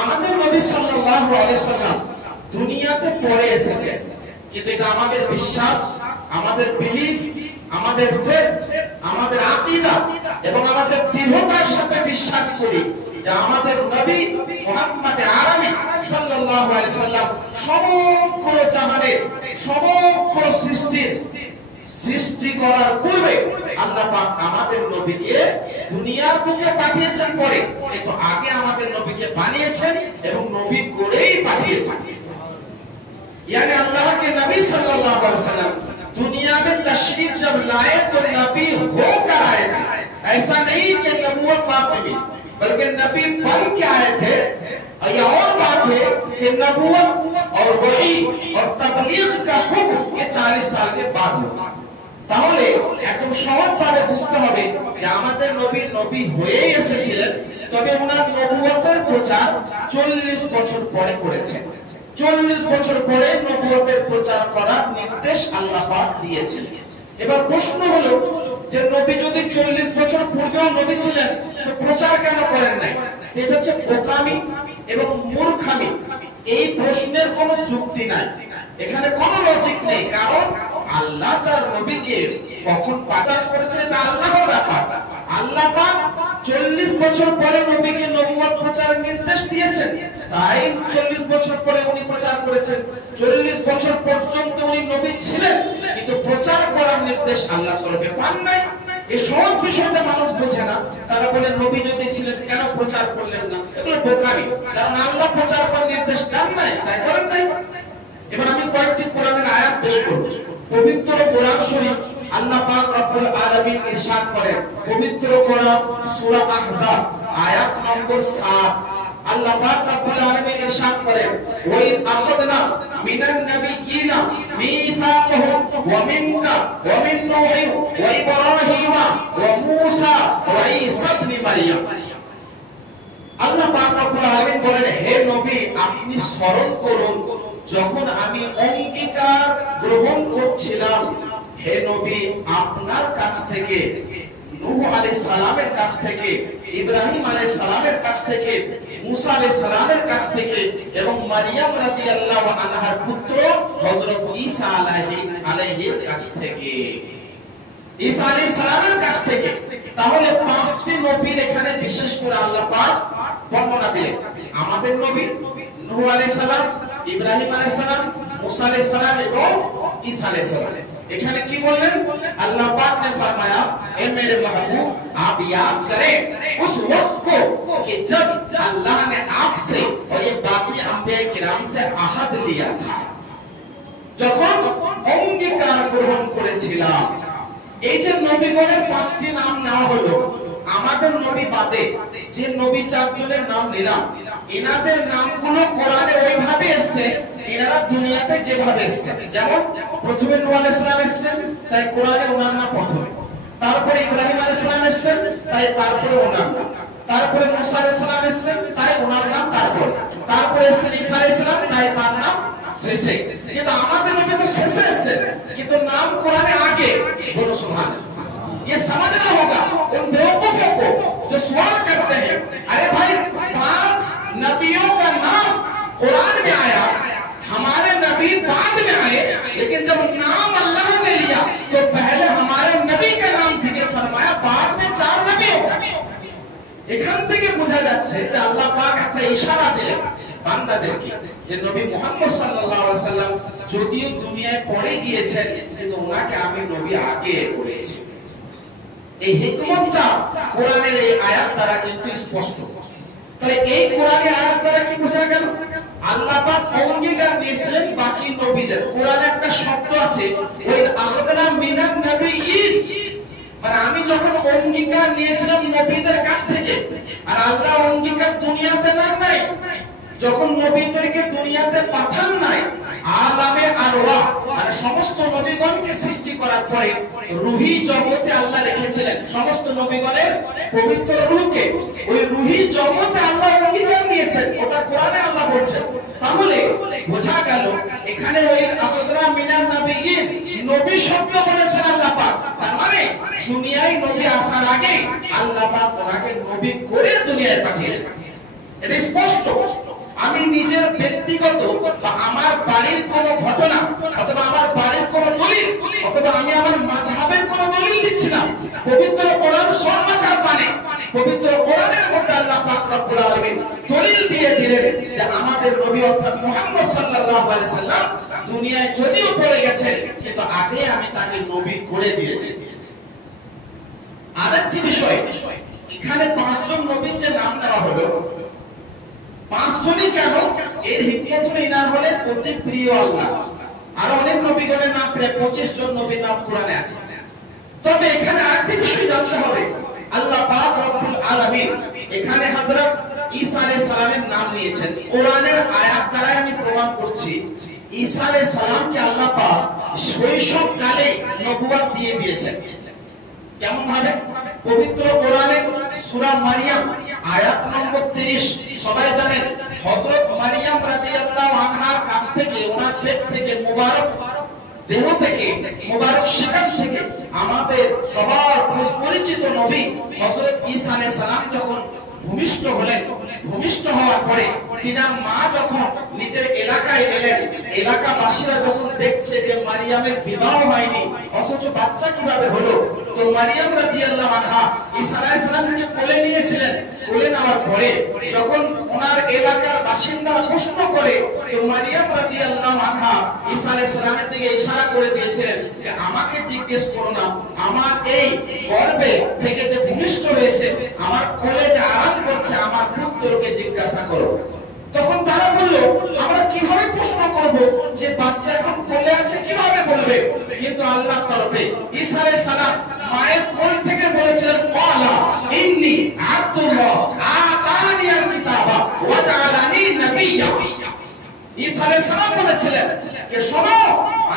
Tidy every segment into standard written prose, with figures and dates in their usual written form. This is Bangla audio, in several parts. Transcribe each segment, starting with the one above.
আমাদের নবী সাল্লাল্লাহু আলাইহি সাল্লাম দুনিয়াতে পরে এসেছে, কিন্তু এটা আমাদের বিশ্বাস, আমাদের বিলিফ, আমাদের ফেথ, আমাদের আকীদা এবং আমাদের দৃঢ়তার সাথে বিশ্বাস করি যে আমাদের নবী মুহাম্মদ আরবি সাল্লাল্লাহু আলাইহি সাল্লাম সমগ্র জাহানের সমগ্র সৃষ্টি করার পূর্বে আল্লাহ পাক আমাদের নবীকে দুনিয়ার বুকে পাঠিয়েছেন। পরে কিন্তু আগে আমাদের নবীকে বানিয়েছেন এবং নবী করেই পাঠিয়েছেন। यानी अल्लाह के नबी सल्लल्लाहु अलैहि वसल्लम दुनिया में तशरीफ जब लाए तो नबी होकर आए थे। ऐसा नहीं कि नबूवत बाद में मिली, बल्कि नबी बन के आए थे। ये और बात है कि नबूवत और वही और तबलीग का हुक्म ये 40 साल के बाद हुआ। তাহলে একদম সহজভাবে বুঝতে হবে যে আমাদের নবী নবী হয়ে এসেছিলেন, তবে ওনার নবুয়তের প্রচার 40 বছর পরে করেছেন। 40 বছর পরে নবুয়তের প্রচার করার নির্দেশ আল্লাহ পাক দিয়েছেন। এবার প্রশ্ন হলো যে নবী যদি 40 বছর পূর্বেও নবী ছিলেন তো প্রচার কেন করেন নাই? এটা হচ্ছে বোকামি এবং মূর্খামি। এই প্রশ্নের কোনো যুক্তি নাই, এখানে কোনো লজিক নেই। কারণ আল্লাহ তার নবীকে কখন পাঠান করেছেন এটা আল্লাহর ব্যাপার। আল্লাহ পাক 40 বছর পরে নবীকে নবুয়ত প্রচারের নির্দেশ দিয়েছেন, তাই 40 বছর পরে উনি প্রচার করেছেন। 40 বছর পর্যন্ত উনি নবী ছিলেন, কিন্তু প্রচার করার নির্দেশ আল্লাহ তরফে পান নাই। এই সব বিষয়টা মানুষ বোঝে না। তারা বলে নবী যদি ছিলেন কেন প্রচার করলেন না? এগুলো বোকামি, কারণ আল্লাহ প্রচার করার নির্দেশ দেন নাই, তাই করেন নাই। এবার আমি কয়েকটি কোরআনের আয়াত পেশ করব। পবিত্র কোরআন শরীফ আল্লাহ পাক রব্বুল আলামিন ইরশাদ করেন, পবিত্র কোরআন সূরা আহজাব আয়াত নম্বর 7, আল্লাহ পাক রব্বুল আলামিন ইরশাদ করেন, ওয়া ইন আখাযনা মিনান নাবিয়্যিনা মিসাকাহুম ওয়া মিনকা ওয়া মিন নূহ ওয়া ইব্রাহিম ওয়া মূসা ওয়া ঈসা ইবনে মারইয়াম। আল্লাহ পাক রব্বুল আলামিন বলেন, হে নবী আপনি স্মরণ করুন যখন আমি অঙ্গীকার গ্রহণ করছিলাম হে নবী আপনার কাছ থেকে, নূহ আলাইহিস সালামের কাছ থেকে, ইব্রাহিম আলাইহিস সালামের কাছ থেকে, মুসা আলাইহিস সালামের কাছ থেকে এবং মারইয়াম রাদিয়াল্লাহু আনহার পুত্র হযরত ঈসা আলাইহির কাছ থেকে, ঈসা আলাইহিস সালামের কাছ থেকে। তাহলে 5টি নবীর এখানে বিশেষ করে আল্লাহ পাক বর্ণনা দিলেন। আমাদের নবী নূহ আলাইহিস সালাম, ইব্রাহিম আলাইহিস সালাম, মুসা আলাইহিস সালাম এবং ঈসা আলাইহিস সালাম। এখানে কি বললেন? अल्लाह पाक ने फरमाया, ए मेरे महबूब आप याद करें उस वक्त को कि जब अल्लाह ने आपसे और ये बाकी अंबिया किराम से अहद लिया था, যখন অঙ্গীকার গ্রহণ করেছিলাম। এই যে নবীগণের 5টি নাম নেওয়া হলো, আমাদের নবী বাদে যে নবী 4 জনের নাম নিলাম, এনাদের নামগুলো কোরআনে ওইভাবে এসেছে এনারা দুনিয়াতে যেভাবে এসেছে। যেমন প্রথমে নূহ আলাইহিস সালাম এসেছেন, তাই কোরআনে ওনার নাম প্রথমে। তারপরে ইব্রাহিম আলাইহিস সালাম এসেছেন, তাই তারপরে ওনার নাম। তারপরে মুসা আলাইহিস সালাম এসেছেন, তাই ওনার নাম তারপরে। তারপরে এসেছেন ঈসা আলাইহিস সালাম, তাই তার নাম শেষে। কিন্তু আমাদের নবী তো শেষে এসেছেন, কিন্তু নাম কোরআনে আগে। বলো সুবহানাল্লাহ। ये समझना होगा उन बेवकूफों को जो सवाल करते हैं, अरे भाई 5 नबियों का नाम कुरान में आया, हमारे नबी बाद में आए, लेकिन जब नाम अल्लाह ने लिया तो पहले हमारे नबी का नाम जिक्र फरमाया, बाद में 4 नबियों का। এখান থেকে বোঝা যাচ্ছে যে আল্লাহ পাক একটা ইশারা দিলেন বান্দাদেরকে যে নবী মুহাম্মদ সাল্লাল্লাহু আলাইহি সাল্লাম যদিও দুনিয়ায় পরে গিয়েছেন, কিন্তু ওনাকে আমি নবী আগে করেছি। এই হিকমতটা কোরআনের এই আয়াত দ্বারা কিন্তু স্পষ্ট। তাহলে এই কোরআনের আয়াত দ্বারা কি বোঝা গেল? আল্লাহ পাক অঙ্গীকার নিয়েছিলেন বাকি নবীদের। কোরআনে একটা শব্দ আছে, ওই আখাযনা মিনান নাবিয়্যিন, মানে আমি যখন অঙ্গীকার নিয়েছিলাম নবীদের কাছ থেকে, আর আল্লাহ অঙ্গীকার দুনিয়াতে নেন নাই। যখন নবীদেরকে দুনিয়াতে পাঠান নাই, আলামে আরওয়াহ মানে সমস্ত নবীগণকে সৃষ্টি করার পরে রূহি জগতে আল্লাহ রেখেছিলেন সমস্ত নবীগণের পবিত্র রূহকে। ওই রূহি জগতে আল্লাহ অঙ্গীকার নিয়েছেন, ওটা কোরআনে আল্লাহ বলছেন। তাহলে বোঝা গেল এখানে ওই আখাযনা মিনান নাবিয়্যিন নবী শব্দ বলেছেন আল্লাহ পাক। তার মানে দুনিয়ায় নবী আসার আগে আল্লাহ পাক ওনাকে নবী করে দুনিয়ায় পাঠিয়েছেন। এটা স্পষ্ট। আমি নিজের ব্যক্তিগত বা আমার বাড়ির কোনো ঘটনা অথবা আমার বাড়ির কোনো দলিল অথবা আমি আমার মাযহাবের কোনো দলিল দিচ্ছি না। পবিত্র কোরআন সব মাযহাব মানে। পবিত্র কোরআনের মধ্যে আল্লাহ পাক রব্বুল আলামিন দলিল দিয়ে দিলেন যে আমাদের নবী অর্থাৎ মুহাম্মদ সাল্লাল্লাহু আলাইহি সাল্লাম দুনিয়ায় যদিও পড়ে গেছেন কিন্তু আগে আমি তাকে নবী করে দিয়েছি। আরেকটি বিষয়, এখানে 5 জন নবীর যে নাম দেওয়া হলো, 5 জনই কেন? এর হিকমত হলো ইনার হলেন অতি প্রিয় আল্লাহ। আর অনেক নবীগণের নাম প্রায় 25 জন নবীর নাম কোরআনে আছে। তবে এখানে আরেকটি বিষয় জানতে হবে, আল্লাহ পাক রব্বুল আলামিন এখানে হযরত ঈসা আলাইহিস সালামের নাম নিয়েছেন। কোরআনের আয়াত দ্বারা আমি প্রমাণ করছি ঈসা আলাইহিস সালামকে আল্লাহ পাক শৈশবকালে নবুয়ত দিয়ে দিয়েছেন। কেমন ভাবে? পবিত্র কোরআনের সূরা মারিয়াম আয়াত নম্বর 30 সবাই জানেন হযরত মারিয়াম রাদিয়াল্লাহু আনহার কাছ থেকে, ওনার পেট থেকে, মুবারক দেহ থেকে, মুবারক সেখান থেকে আমাদের সবার পরিচিত নবী হযরত ঈসা আলাইহিস সালাম যখন ভূমিষ্ঠ হলেন, ভূমিষ্ঠ হওয়ার পরে তিনার মা যখন নিজের এলাকায় এলেন, এলাকাবাসীরা যখন দেখছে যে মারিয়ামের বিবাহ হয়নি অথচ বাচ্চা কিভাবে হলো, তো মারিয়াম রাদিয়াল্লাহু আনহা ঈসা আলাইহিস সালামকে কোলে নিয়েছিলেন। কোলে নেওয়ার পরে যখন ওনার এলাকার বাসিন্দারা প্রশ্ন করে, তো মারিয়াম রাদিয়াল্লাহু আনহা ঈসা আলাইহিস সালামের দিকে ইশারা করে দিয়েছিলেন যে আমাকে জিজ্ঞেস করো না, আমার এই গর্ভে থেকে যে ভূমিষ্ঠ হয়েছে, আমার কোলে যে আরাম করছে আমার পুত্রকে জিজ্ঞাসা করো। তখন তারা বলল আমরা কিভাবে প্রশ্ন করব যে বাচ্চা এখন কোলে আছে, কিভাবে বলবে? কিন্তু আল্লাহ তরফে ঈসা আলাইহিস সালাম মায়ের কোল থেকে বলেছিলেন ক্বালা ইন্নী আব্দুল্লাহ আতানিয়াল কিতাবা ওয়া জাআলানি নাবিয়্যা। ঈসা আলাইহিস সালাম বলেছিলেন যে শোনো,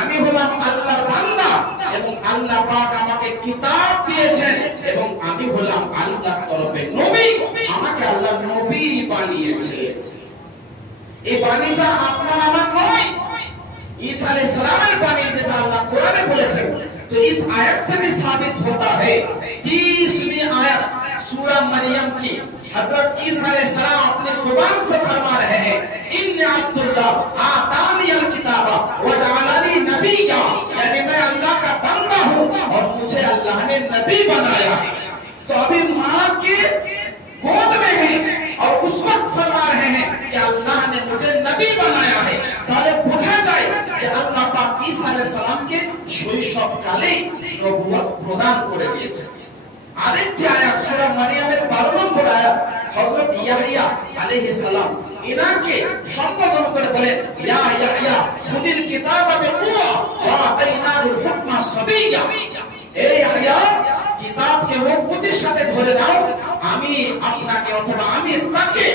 আমি হলাম আল্লাহর বান্দা এবং আল্লাহ পাক আমাকে কিতাব দিয়েছেন এবং আমি হলাম আল্লাহর তরফে নবী, আমাকে আল্লাহ নবী বানিয়েছে। এই বাণীটা আপনার আমার নয়, ঈসা আলাইহিস সালামের বাণী, যেটা আল্লাহ কোরআনে বলেছেন। तो इस आयत से भी साबित होता है 30वीं आयत सूरह मरियम की हजरत ईसा अलैहिस्सलाम अपने जुबान से फरमा रहे हैं इन्नी अब्दुल्लाह आतानियल किताबा व जअलनी नबिय्या, यानी मैं अल्लाह का बंदा हूं और मुझे अल्लाह ने नबी बनाया है। तो अभी मां के गोद में है और उस वक्त फरमा रहे हैं कि अल्लाह ने मुझे नबी बनाया है। তাহলে বোঝা যায় যে আল্লাহ পাক ঈসা আলাইহিস সালামকে শৈশবকালে নবুয়ত প্রদান করে দিয়েছেন। আরেকটি আয়াত সূরা মারিয়ামের 12 নম্বর আয়াত, হযরত ইয়াহইয়া আলাইহিস সালাম ইনাকে সম্বোধন করে বলেন ইয়া ইয়াহইয়া খুদিল কিতাবা বিকুওয়া ওয়া আতাইনাহুল হুকমা সাবিয়্যা। এ ইয়াহইয়া, কিতাবকে মজবুতির সাথে ধরে নাও, আমি আপনাকে অথবা আমি তাকে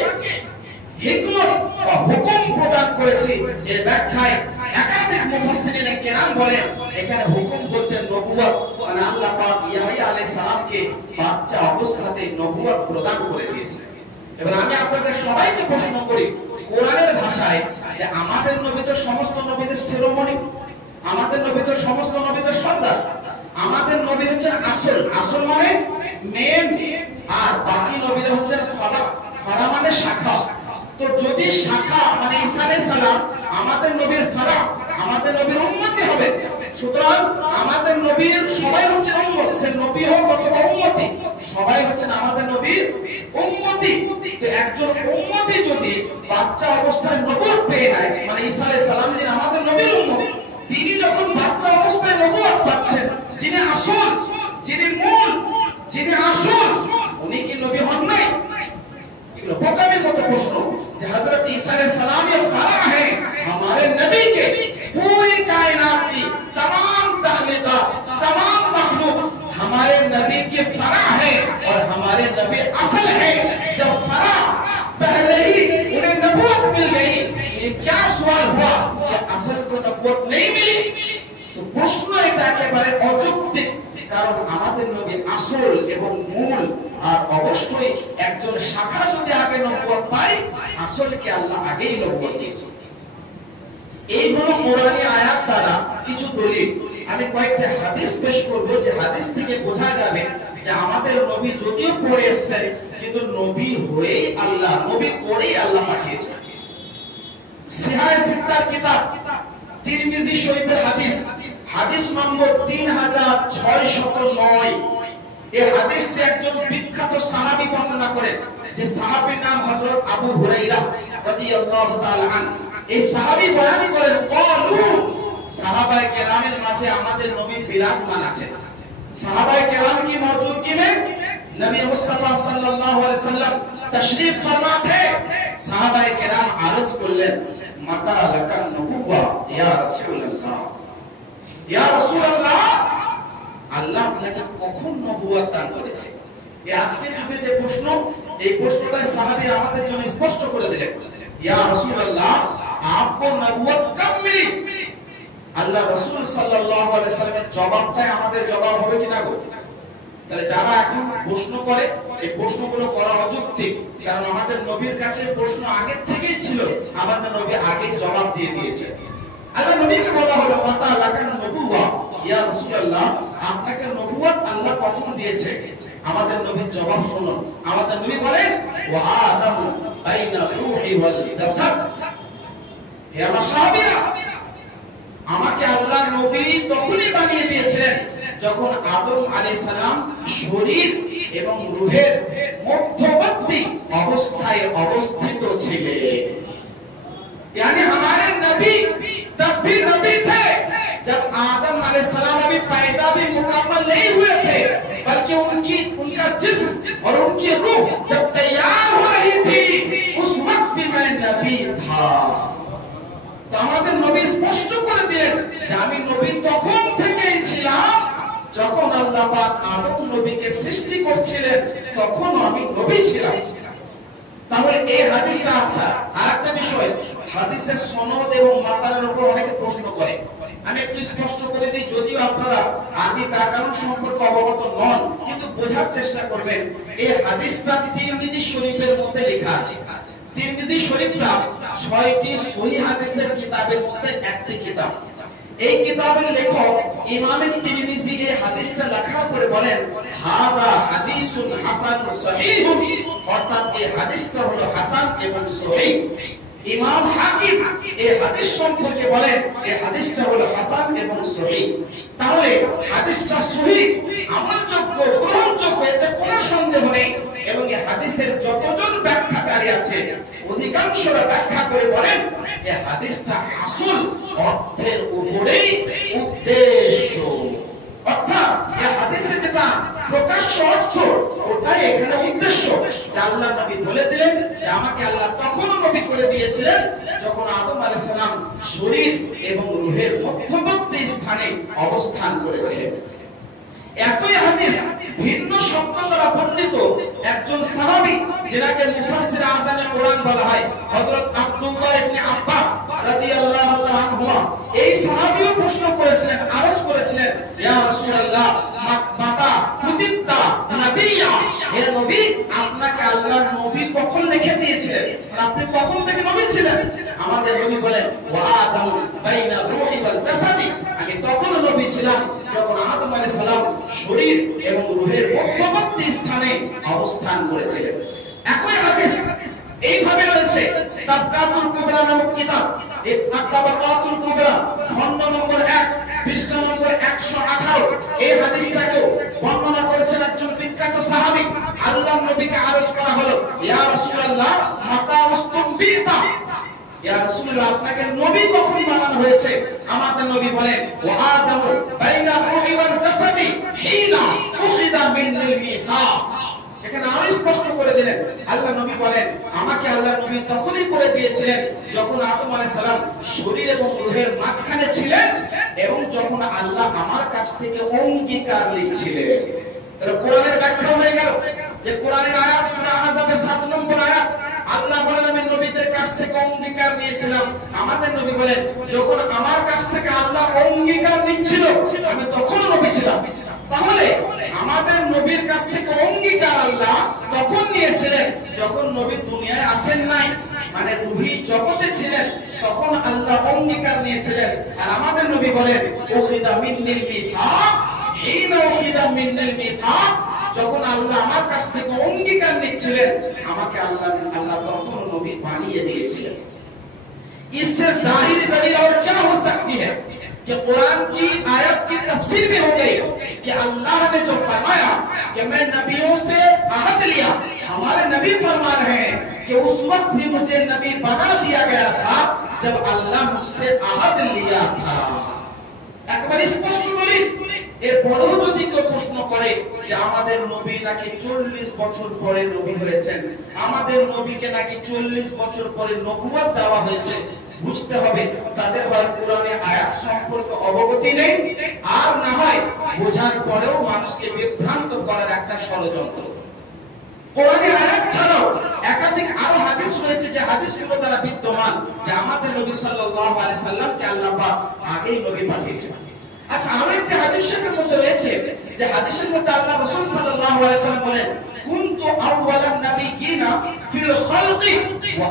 হিকমত বা হুকুম প্রদান করেছি। এর ব্যাখ্যায় একাধিক মুফাসসিরিনে কেরাম বলেন এখানে হুকুম বলতে নবুয়ত, মানে আল্লাহ পাক ইয়াহইয়া আলাইহিস সালামকে বাচ্চা অবস্থাতেই নবুয়ত প্রদান করে দিয়েছে। এবার আমি আপনাদের সবাইকে প্রশ্ন করি, কোরআনের ভাষায় যে আমাদের নবী তো সমস্ত নবীদের শিরোমণি, আমাদের নবী তো সমস্ত নবীদের সর্দার, আমাদের নবী হচ্ছেন আসল, আসল মানে মেন, আর বাকি নবীরা হচ্ছেন ফারা, ফারা মানে শাখা। তো যদি শাখা মানে ঈসা আলাইহিস সালাম আমাদের নবীর ফারা, আমাদের নবীর উম্মতি হবে, সুতরাং আমাদের নবীর সবাই হচ্ছে উম্মত, সে নবী হোক অথবা উম্মতি, সবাই হচ্ছেন আমাদের নবীর উম্মতি। তো একজন উম্মতি যদি বাচ্চা অবস্থায় নবুয়ত পেয়ে নেয়, মানে ঈসা আলাইহিস সালাম যিনি আমাদের নবীর উম্মত, তিনি যখন বাচ্চা অবস্থায় নবুয়ত পাচ্ছেন, যিনি আসল, যিনি মূল, যিনি আসল, উনি কি নবী হন নাই? এগুলো বোকামির মতো প্রশ্ন যে হযরত ঈসা আলাইহিস সালাম ये फरा है हमारे नबी के, पूरी कायनात की तमाम तालिका, तमाम मखलूक हमारे नबी के फरा है और हमारे नबी असल है। जब फरा पहले ही उन्हें नबूवत मिल गई, ये क्या सवाल हुआ कि असल को नबूवत नहीं मिली? तो प्रश्न এটা একেবারে অযৌক্তিক, কারণ আমাদের নবী আসল এবং মূল, আর অবশ্যই একজন শাখা যদি আগে নবুয়ত পায়, আসলকে আল্লাহ আগেই নবুয়ত দিয়েছেন। এই হলো কোরআনী আয়াত দ্বারা কিছু দলিল। আমি কয়েকটা হাদিস পেশ করব, যে হাদিস থেকে বোঝা যাবে যে আমাদের নবী যদিও পড়ে এসেছেন কিন্তু নবী হয়েই আল্লাহ, নবী করেই আল্লাহ পাঠিয়েছেন। তিরমিজি শরীফের হাদিস, হাদিস নম্বর 3609। এই হাদিসটি একজন বিখ্যাত সাহাবী বর্ণনা করেন, যে সাহাবীর নাম হযরত আবু হুরায়রা রাদিয়াল্লাহু তাআলা আনহু। এই সাহাবী বয়ান করেন, ক্বালু, সাহাবায়ে কেরামের মাঝে আমাদের নবী বিরাজমান আছেন। সাহাবায়ে কেরাম কি মौजूद की में नबी मुस्तफा सल्लल्लाहु अलैहि वसल्लम तशरीफ फरमा थे। साहबाए किराम अर्ज করলেন, মাতা লাকান নবুওয়া ইয়া রাসূলুল্লাহ, ইয়া রাসূলুল্লাহ, আল্লাহ আপনাকে কখন নবুয়ত দান করেছে? এই আজকের যুগে যে প্রশ্ন, এই প্রশ্নটা সাহাবী আমাদের জন্য স্পষ্ট করে দিলেন, ইয়া রাসূলুল্লাহ, आपको নবুয়ত কব মিলি? আল্লাহ রাসূল সাল্লাল্লাহু আলাইহি ওয়াসাল্লামের জবাবটাই আমাদের জবাব হবে কিনা গো? তাহলে যারা এখন প্রশ্ন করে, এই প্রশ্নগুলো করা অযৌক্তিক, কারণ আমাদের নবীর কাছে প্রশ্ন আগে থেকেই ছিল, আমাদের নবী আগে জবাব দিয়ে দিয়েছে। আল্লাহ নবীকে বলা হলো, মাতা লাকান নবুওয়া ইয়া রাসূলুল্লাহ, আপনাকে নবুয়ত আল্লাহ কখন দিয়েছে? আমাদের নবীর জবাব শুনুন। আমাদের নবী বলেন, ওয়া আদামু বাইনা রূহি ওয়াল জাসাদ। হে আমার সাহাবীরা, আমাকে আল্লাহ নবী তখনই বানিয়ে দিয়েছিলেন যখন আদম আলাইহিস সালাম শরীর এবং রূহের মধ্যবর্তী অবস্থায় অবস্থিত ছিলেন। यानी हमारे नबी तब भी नबी थे जब आदम अलैहिस्सलाम अभी पैदा भी मुकम्मल नहीं हुए थे, बल्कि उनका जिस्म और उनकी रूह जब तैयार हो रही थी, उस वक्त भी मैं नबी था। तो আমাদের নবী স্পষ্ট করে দিলেন যে আমি নবী তখন থেকেই ছিলাম যখন আল্লাহ পাক আদম নবীকে সৃষ্টি করছিলেন, তখন আমি নবী ছিলাম। তাহলে এই হাদিসটা, আচ্ছা আরেকটা বিষয়, হাদিসের সনদ এবং মাতানের উপর অনেকে প্রশ্ন করে। আমি একটু স্পষ্ট করে দিই, যদিও আপনারা আরবি ব্যাকরণ সম্পর্কে অবগত নন, কিন্তু বোঝার চেষ্টা করবেন। এই হাদিসটা তিরমিজি শরীফের মধ্যে লেখা আছে। তিরমিজি শরীফটা 6টি সহিহ হাদিসের কিতাবের মধ্যে একটি কিতাব। এই কিতাবের লেখক ইমাম তিরমিজি এই হাদিসটা লেখার পরে বলেন, হাদা হাদিসুন হাসান সহিহ, অর্থাৎ এই হাদিসটা হলো হাসান এবং সহিহ। ইমাম হাকিম এই হাদিস সম্পর্কে বলেন, এই হাদিসটা হলো হাসান এবং সহিহ। তাহলে হাদিসটা সহিহ, আমলযোগ্য, গ্রহণযোগ্য, এতে কোনো সন্দেহ নেই। এবং এই হাদিসের যতজন ব্যাখ্যাকারী আছে, অধিকাংশরা ব্যাখ্যা করে বলেন এই হাদিসটা আসল অর্থের উপরেই উদ্দেশ্য, অর্থাৎ এই হাদিসে যেটা প্রকাশ্য অর্থ, ওটাই এখানে উদ্দেশ্য। যে আল্লাহ নবী বলে দিলেন যে আমাকে আল্লাহ তখন নবী করে দিয়েছিলেন যখন আদম আলাইহিস সালাম শরীর এবং রূহের মধ্যবর্তী স্থানে অবস্থান করেছিলেন। একই হাদিস ভিন্ন শব্দ দ্বারা বর্ণিত একজন সাহাবী, যিনাকে মুফাসসির আযমে কোরআন বলা হয়, হযরত আব্দুল্লাহ ইবনে আব্বাস রাদিয়াল্লাহু তাআলা আনহু, এই সাহাবীও প্রশ্ন করেছিলেন, আরজ করেছিলেন, ইয়া রাসূলুল্লাহ, মাতা কুতিবতা নবিয়্যা, হে নবী, আপনাকে আল্লাহ নবী কখন লিখে দিয়েছিলেন? আপনি কখন থেকে নবী ছিলেন? আমাদের নবী বলেন, ওয়া আদামু বাইনা রূহি ওয়াল জাসাদি, আমি তখন নবী ছিলাম যখন আদম আলাইহিস সালাম শরীর এবং রূহের মধ্যবর্তী স্থানে অবস্থান করেছিলেন। একই হাদিস এইভাবে রয়েছে তাবকাতুল কুবরা নামক কিতাব। এই তাবকাতুল কুবরা খণ্ড নম্বর 1 পৃষ্ঠা নম্বর 118, এই হাদিসটাকে বর্ণনা করেছেন একজন বিখ্যাত সাহাবী। আল্লাহর নবীকে আরজ করা হলো, ইয়া রাসূলুল্লাহ, মাতা উস্তুমবিতা, ইয়া রাসূলুল্লাহ, আপনাকে নবী কখন বানানো হয়েছে? আমাদের নবী বলেন, ওয়া আদামু বাইনা রূহি ওয়াল জাসাদি হিনা উখিদা মিনাল মিসাক। এখানে আরো স্পষ্ট করে দিলেন, আল্লাহ নবী বলেন, আমাকে আল্লাহ নবী তখনই করে দিয়েছিলেন যখন আদম আলাইহিস সালাম শরীর এবং রূহের মাঝখানে ছিলেন এবং যখন আল্লাহ আমার কাছ থেকে অঙ্গীকার নিচ্ছিলেন। তাহলে কোরআনের ব্যাখ্যা হয়ে গেল যে কোরআনের আয়াত সূরা আহজাবের 7 নম্বর আয়াত, আল্লাহ বলেন আমি নবীদের কাছ থেকে অঙ্গীকার নিয়েছিলাম। আমাদের নবী বলেন, যখন আমার কাছ থেকে আল্লাহ অঙ্গীকার নিচ্ছিল আমি তখন নবী ছিলাম। তাহলে আমাদের নবীর কাছ থেকে অঙ্গীকার আল্লাহ তখন নিয়েছিলেন যখন নবী দুনিয়ায় আসেন নাই, মানে রূহি জগতে ছিলেন, তখন আল্লাহ অঙ্গীকার নিয়েছিলেন। আর আমাদের নবী বলেন, উখিদা মিনাল মিসাক, হিনা উখিদা মিনাল মিসাক, যখন আল্লাহ আমার কাছ থেকে অঙ্গীকার নিচ্ছিলেন আমাকে আল্লাহ তখন নবী বানিয়ে দিয়েছিলেন। इससे जाहिर दलील और क्या हो सकता लगती है कि कुरान की आयत की तफसीर भी हो गई कि अल्लाह ने जो फरमाया कि मैं नबियों से अहद लिया, हमारे नबी फरमा रहे हैं कि उस वक्त भी मुझे नबी बना दिया गया था जब अल्लाह मुझसे अहद लिया था। একবারে স্পষ্ট বলি। এরপরেও যদি কেউ প্রশ্ন করে যে আমাদের নবী নাকি 40 বছর পরে নবী হয়েছেন, আমাদের নবীকে নাকি 40 বছর পরে নবুয়ত দেওয়া হয়েছে, বুঝতে হবে তাদের হয় কোরআনে আয়াত সম্পর্কে অবগতি নেই, আর না হয় বোঝার পরেও মানুষকে বিভ্রান্ত করার একটা ষড়যন্ত্র। কোরআনে আয়াত ছাড়াও একাধিক আরো হাদিস রয়েছে যে হাদিসগুলো দ্বারা বিদ্যমান যে আমাদের নবী সাল্লাল্লাহু আলাইহি সাল্লামকে আল্লাহ পাক আগেই নবী পাঠিয়েছেন। আচ্ছা, আরো একটি হাদিসের মধ্যে রয়েছে যে হাদিসের মধ্যে আল্লাহ রাসূল সাল্লাল্লাহু আলাইহি সাল্লাম বলেন, কুনতু আউওয়ালান নাবিয়িনা ফিল খালকি ওয়া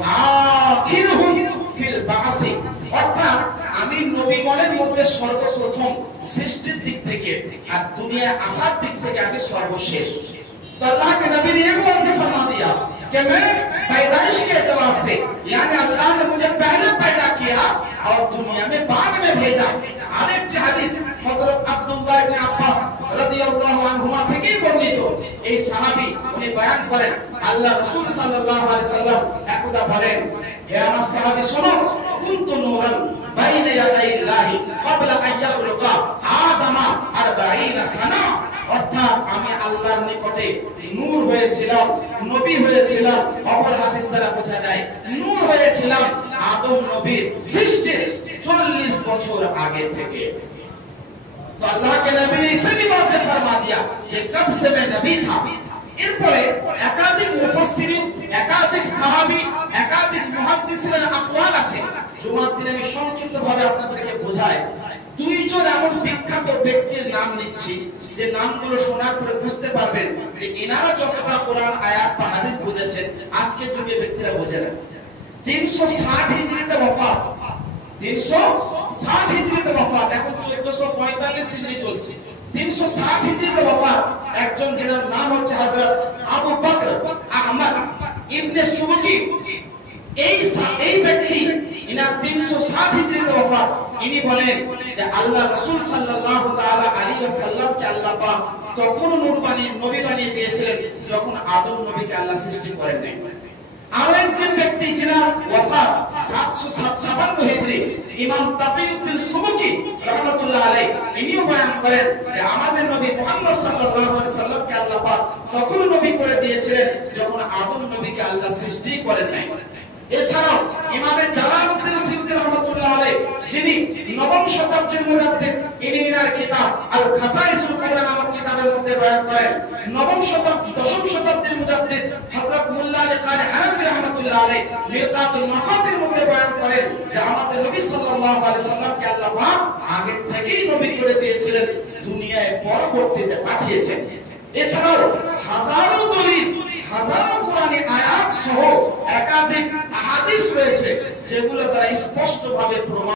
আখিরুহুম ফিল বাসি, অর্থাৎ আমি নবীগণের মধ্যে সর্বপ্রথম সৃষ্টির দিক থেকে আর দুনিয়ায় আসার দিক থেকে আমি সর্বশেষ। तो अल्लाह के नबी ने एक वाज़े फरमा दिया कि मैं पैदाइश के एतबार से यानी अल्लाह ने मुझे पहले पैदा किया और दुनिया में बाद में भेजा। और एक हदीस हजरत अब्दुल्लाह इब्न अब्बास রাদিয়াল্লাহু আনহুমা থেকে বর্ণিত, এই সাহাবী উনি বয়ান করেন আল্লাহ রাসূল সাল্লাল্লাহু আলাইহি সাল্লাম একদা বলেন, হে আমার সাহাবী শোনো, কুনতু নূরান বাইনা ইয়াদাইল্লাহি ক্বাবলা আন ইয়াখলুকা আদামা 40 সানা, অর্থাৎ আমি আল্লাহর নিকটে নূর হয়েছিলাম, নবী হয়েছিলাম। অপর হাদিস দ্বারা বোঝা যায় নূর হয়েছিলাম আদম নবীর সৃষ্টির 40 বছর আগে থেকে। तो अल्लाह के नबी ने इसे भी वाज़ेह फरमा दिया कि कब से मैं नबी था। এরপরে একাধিক মুফাসসিরিন, একাধিক সাহাবী, একাধিক মুহাদ্দিসিনের আকওয়াল আছে। জুমার দিনে আমি সংক্ষিপ্তভাবে আপনাদেরকে বোঝাই। দুইজন এমন বিখ্যাত ব্যক্তির নাম নিচ্ছি যে নামগুলো শোনার পরে বুঝতে পারবেন যে এনারা যতটা কোরআন আয়াত বা হাদিস বুঝেছেন আজকে যুগে ব্যক্তিরা বোঝে না। 360 হিজরিতে ওফাত, 360 হিজরিতে ওফাত, এখন 1445 হিজরি চলছে। 360 হিজরিতে ওফাত একজন যার নাম হচ্ছে হযরত আবু বকর আহমদ ইবনে সুবকি। এই ব্যক্তি ইনার 360 হিজরিতে ওফাত। ইনি বলেন যে আল্লাহ রাসূল সাল্লাল্লাহু তাআলা আলাইহি ওয়াসাল্লামকে আল্লাহ পাক তখন নবী বানিয়ে দিয়েছিলেন যখন আদম নবীকে আল্লাহ সৃষ্টি করেন নাই। আরো একজন ব্যক্তি যিনার ওফাত 756 হিজরি, ইমাম তাকিউদ্দিন সুবকি রাহমাতুল্লাহ আলাইহি, ইনিও বয়ান করেন যে আমাদের নবী মুহাম্মদ সাল্লাল্লাহু আলাইহি সাল্লামকে আল্লাহ পাক তখন নবী করে দিয়েছিলেন যখন আদম নবীকে আল্লাহ সৃষ্টি করেন নাই। এছাড়াও ইমাম জালালউদ্দিন সুয়ুতী রাহমাতুল্লাহ আলাইহি যিনি নবম শতাব্দীর মুজাদ্দিদ, ইনি ইনার কিতাব আল খাসাইসুল কুবরা নামক কিতাবের মধ্যে বয়ান করেন নবম শতাব্দী দশম শতাব্দীর মুজাদ্দিদ হযরত মুল্লা আলী কারি হানাফি রাহমাতুল্লাহ আলাইহি মিরকাতুল মাফাতির মধ্যে বয়ান করেন যে আমাদের নবী সাল্লাল্লাহু আলাইহি সাল্লামকে আল্লাহ পাক আগে থেকেই নবী করে দিয়েছিলেন, দুনিয়ায় পরবর্তীতে পাঠিয়েছেন। এছাড়াও